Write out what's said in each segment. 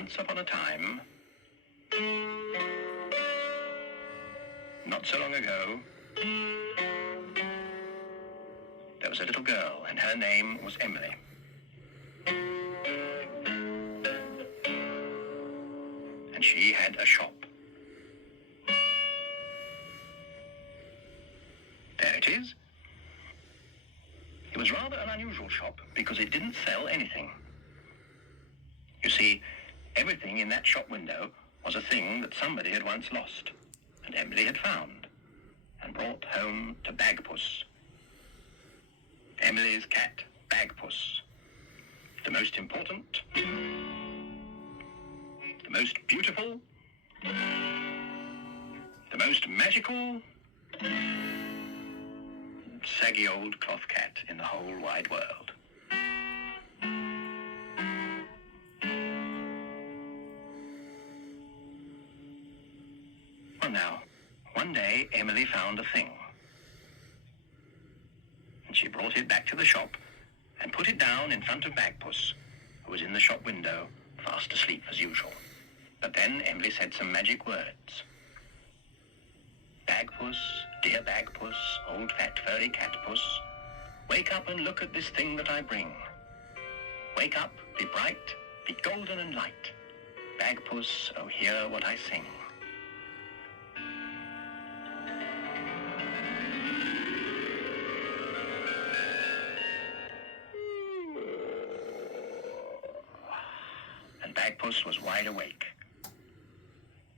Once upon a time, not so long ago, there was a little girl, and her name was Emily. And she had a shop. There it is. It was rather an unusual shop because it didn't sell anything. You see, everything in that shop window was a thing that somebody had once lost, and Emily had found, and brought home to Bagpuss. Emily's cat, Bagpuss. The most important, the most beautiful, the most magical, saggy old cloth cat in the whole wide world. Well now, one day Emily found a thing. And she brought it back to the shop and put it down in front of Bagpuss, who was in the shop window, fast asleep as usual. But then Emily said some magic words. Bagpuss, dear Bagpuss, old fat furry catpuss, wake up and look at this thing that I bring. Wake up, be bright, be golden and light. Bagpuss, oh hear what I sing. And Bagpuss was wide awake.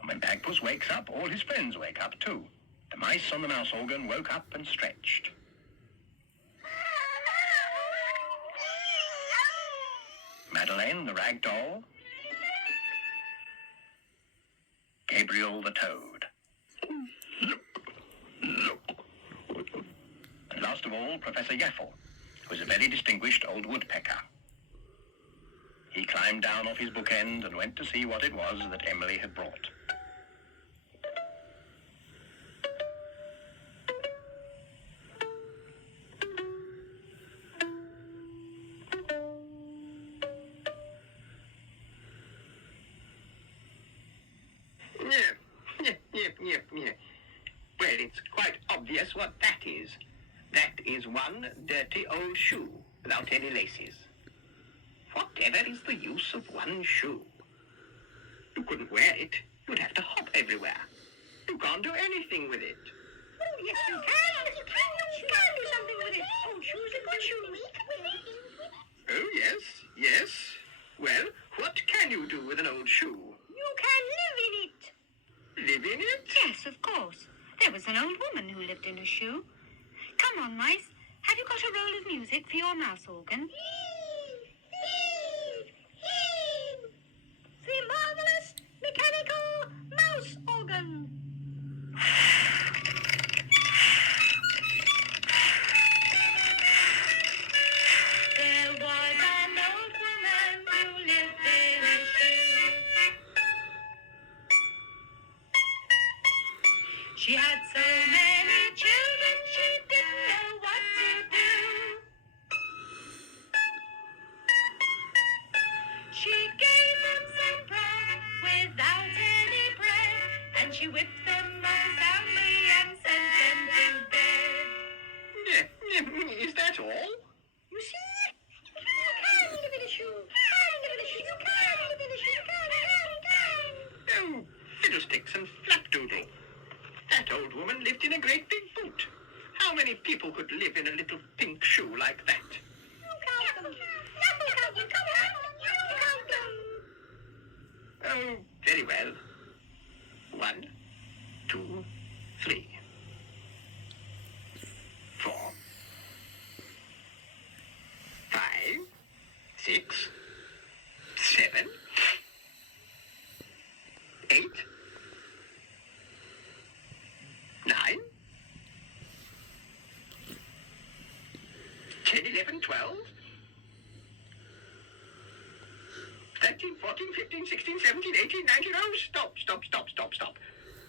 And when Bagpuss wakes up, all his friends wake up too. The mice on the mouse organ woke up and stretched. Madeleine, the rag doll. Gabriel, the toad. And last of all, Professor Yaffle, who was a very distinguished old woodpecker. He climbed down off his bookend and went to see what it was that Emily had brought. Well, it's quite obvious what that is. That is one dirty old shoe without any laces. Whatever is the use of one shoe? You couldn't wear it. You'd have to hop everywhere. You can't do anything with it. Oh, yes, you can. You can do something with it. Old shoes are good shoes. Oh, yes. Well, what can you do with an old shoe? You can live in it. Live in it? Yes, of course. There was an old woman who lived in a shoe. Come on, mice. Have you got a roll of music for your mouse organ? The marvelous mechanical mouse organ. There was an old woman who lived in a shoe. She had so many children, she didn't know what to do. She gave them some bread without any bread, and she whipped them all soundly and sent them to bed. Is that all? You see? You can live in a shoe. You can live in a shoe. You can live in a shoe. You can. Oh, fiddlesticks and flapdoodle. That old woman lived in a great big boot. How many people could live in a little pink shoe like that? You count them. You count them. Come on. You count them. Oh, very well. 1, 2, 3, 4, 5, 6, 7, 8, 9, 10, 11, 12, 13, 14, 15, 16, 17, 18, 19. Oh, stop.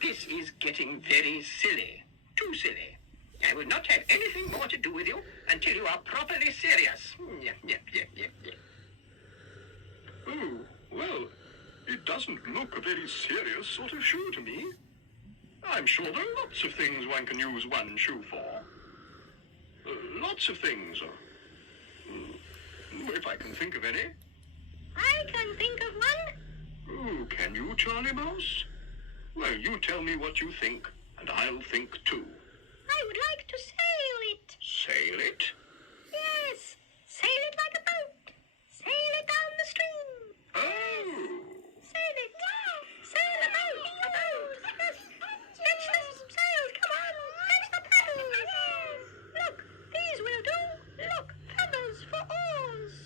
This is getting very silly. Too silly. I will not have anything more to do with you until you are properly serious. Yeah. Oh, well, It doesn't look a very serious sort of shoe to me. I'm sure there are lots of things one can use one shoe for. Lots of things. If I can think of any. I can think of one. Oh, can you, Charlie Mouse? Well, you tell me what you think, and I'll think too. I would like to sail it. Sail it? Yes, sail it like a boat. Sail it down the stream. Oh! Sail it. Sail a boat. A boat. Yes. Fetch the sails. Come on. Fetch the paddles. Look, these will do. Look, paddles for oars.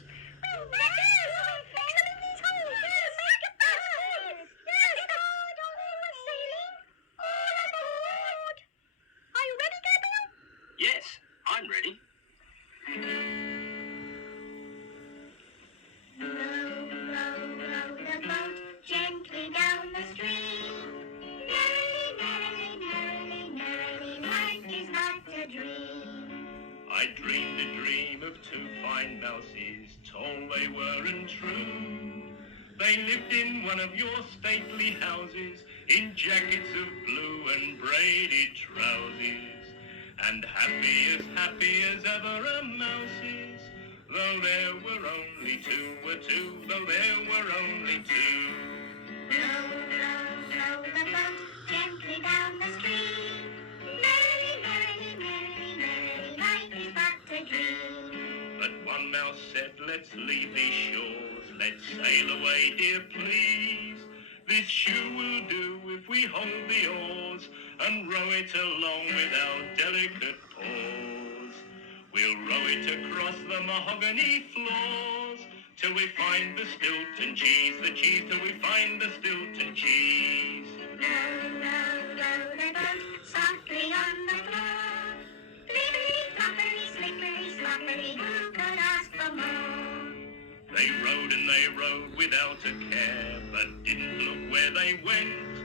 Yes. Fix them in these holes. Yes. Make a basket. Yes. Aboard. All are sailing. All aboard. Are you ready, Gabriel? Yes, I'm ready. Row, row the boat gently down the stream. Merrily, merrily, merrily, merrily, life is not a dream. I dreamed a dream of two fine mousies, tall they were and true. They lived in one of your stately houses, in jackets of blue and braided trousers, and happy as ever a mouse is, though there were only two, though there were only two. Row, row the boat gently down the stream. Merrily, merrily, merrily, merrily, life is but a dream. But one mouse said, let's leave these shores, let's sail away, dear, please. This shoe will do if we hold the oars and row it along with our delicate paws. We'll row it across the mahogany floors till we find the Stilton cheese, till we find the Stilton cheese. Row, row the boat softly on the floor. Flippery, floppery, slippery, sloppery, who could ask for more? They rowed and they rowed without a care, but didn't look where they went.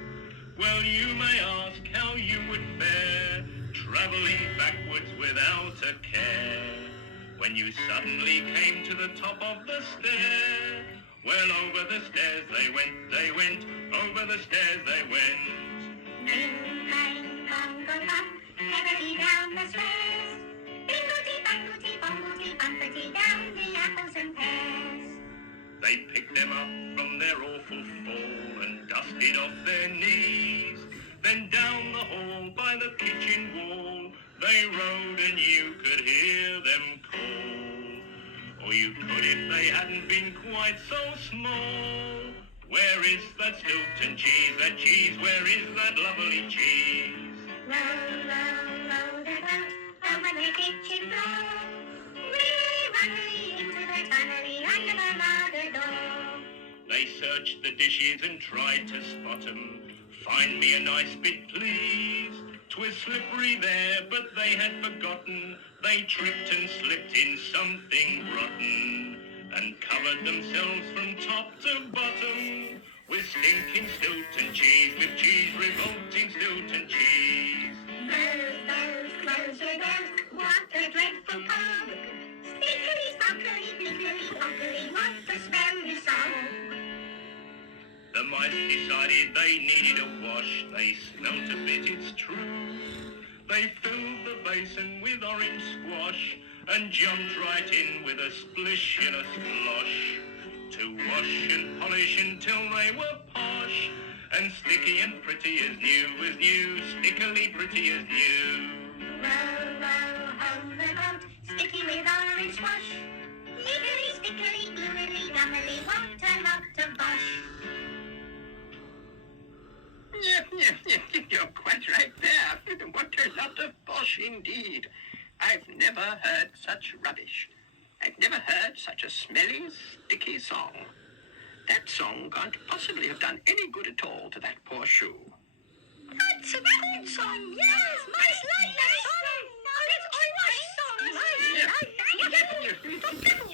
Well, you may ask how you would fare, travelling backwards without a care, when you suddenly came to the top of the stair. Well, over the stairs they went, over the stairs they went. Bing, bang, bongo, bump, heavily down the stairs. Binglety, banglety, bonglety, bumpety, down the apples and pears. They picked them up from their awful fall and dusted off their knees. Then down the hall by the kitchen wall they rode, and you could hear them call. Or you could if they hadn't been quite so small. Where is that Stilton cheese, that cheese, where is that lovely cheese? Row, row the boat over the kitchen floor. Really, runnily into the tunnely under the larder door. They searched the dishes and tried to spot 'em. Find me a nice bit, please. 'Twas slippery there, but they had forgotten. They tripped and slipped in something rotten, and covered themselves from top to bottom with stinking Stilton cheese, with cheese, revolting Stilton cheese. Close your doors, what a dreadful cold. Stickily, spockily, blickily, wonkily, what a smelly song. The mice decided they needed a wash. They smelt a bit, it's true. They filled the basin with orange squash and jumped right in with a splish and a splosh, to wash and polish until they were posh and sticky and pretty as new, stickily pretty as new. Row, row home the boat, sticky with orange wash. Legally, stickily, gluily, gummily, what a lot of bosh. You're quite right there. What a lot of bosh indeed. I've never heard such rubbish. I've never heard such a smelly, sticky song. That song can't possibly have done any good at all to that poor shoe. That's a good song, yes, mice like that song.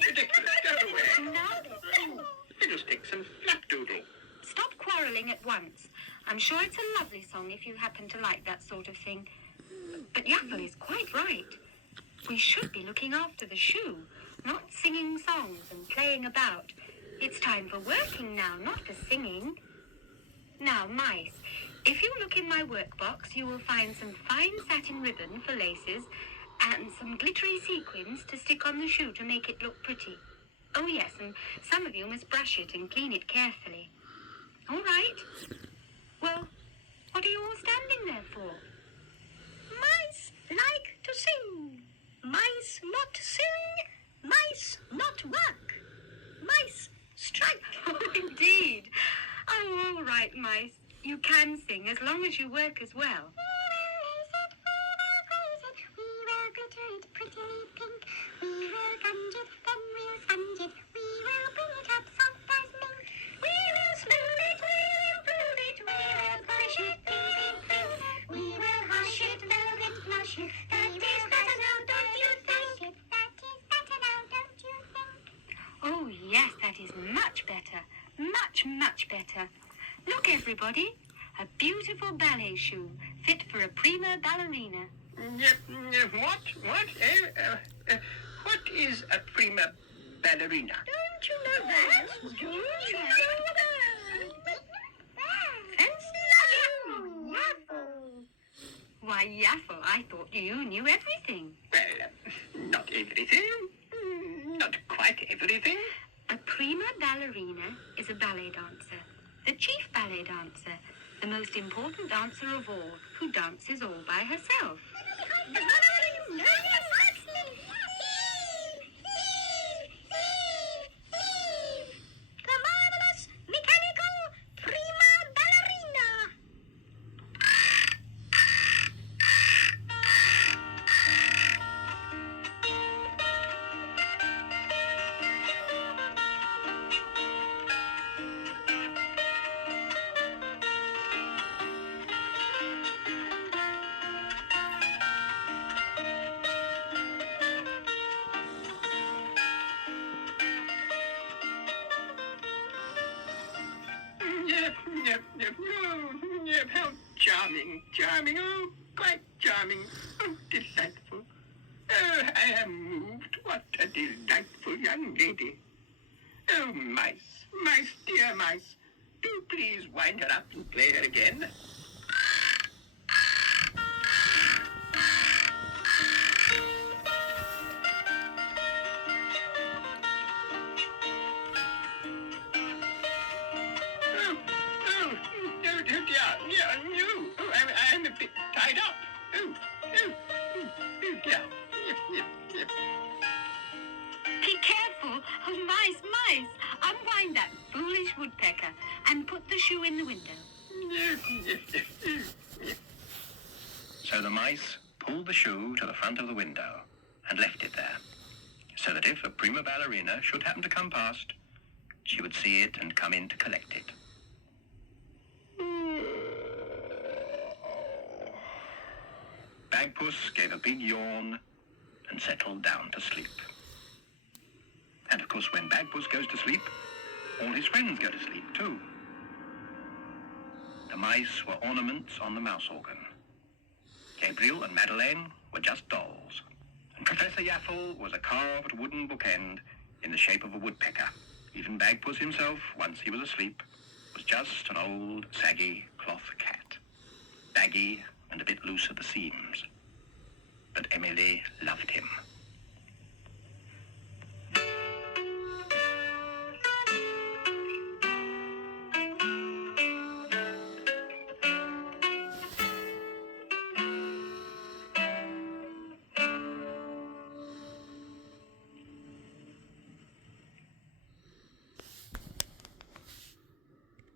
Ridiculous. Go away. Fiddlesticks and flapdoodle. Stop quarrelling at once. I'm sure it's a lovely song if you happen to like that sort of thing. But Yaffle is quite right. We should be looking after the shoe, not singing songs and playing about. It's time for working now, not for singing. Now, mice, if you look in my workbox, you will find some fine satin ribbon for laces and some glittery sequins to stick on the shoe to make it look pretty. Oh, yes, and some of you must brush it and clean it carefully. All right. Well, what are you all standing there for? Mice like to sing. Mice not sing. Mice not work. Mice strike. Oh, indeed. Oh, all right, mice. You can sing as long as you work as well. We will glitter it pretty pink. We will gunge it, then we'll sponge it. We will bring it up soft as mink. We will smooth it, we'll improve it. We will polish it, ping, ping, ping. We will hush it, velvet flush it. That is better now, don't you think? That is better now, don't you think? Oh, yes, that is much better. Much, much better. Look, everybody. A beautiful ballet shoe, fit for a prima ballerina. What? What is a prima ballerina? Don't you know that? Don't you know that? Fancy Yaffle. Why, Yaffle, I thought you knew everything. Well, not everything. Not quite everything. A prima ballerina is a ballet dancer, the chief ballet dancer, the most important dancer of all, who dances all by herself. The marvelous mechanical prima ballerina. How charming, oh, quite charming, oh, delightful. Oh, I am moved. What a delightful young lady. Oh, mice, dear mice, do please wind her up and play her again. I'm a bit tied up. Dear. Be careful. Oh, mice. Unwind that foolish woodpecker and put the shoe in the window. So the mice pulled the shoe to the front of the window and left it there, so that if a prima ballerina should happen to come past, she would see it and come in to collect it. Bagpuss gave a big yawn and settled down to sleep. And of course, when Bagpuss goes to sleep, all his friends go to sleep too. The mice were ornaments on the mouse organ. Gabriel and Madeleine were just dolls. And Professor Yaffle was a carved wooden bookend in the shape of a woodpecker. Even Bagpuss himself, once he was asleep, was just an old, saggy cloth cat. Baggy and a bit loose at the seams. But Emily loved him.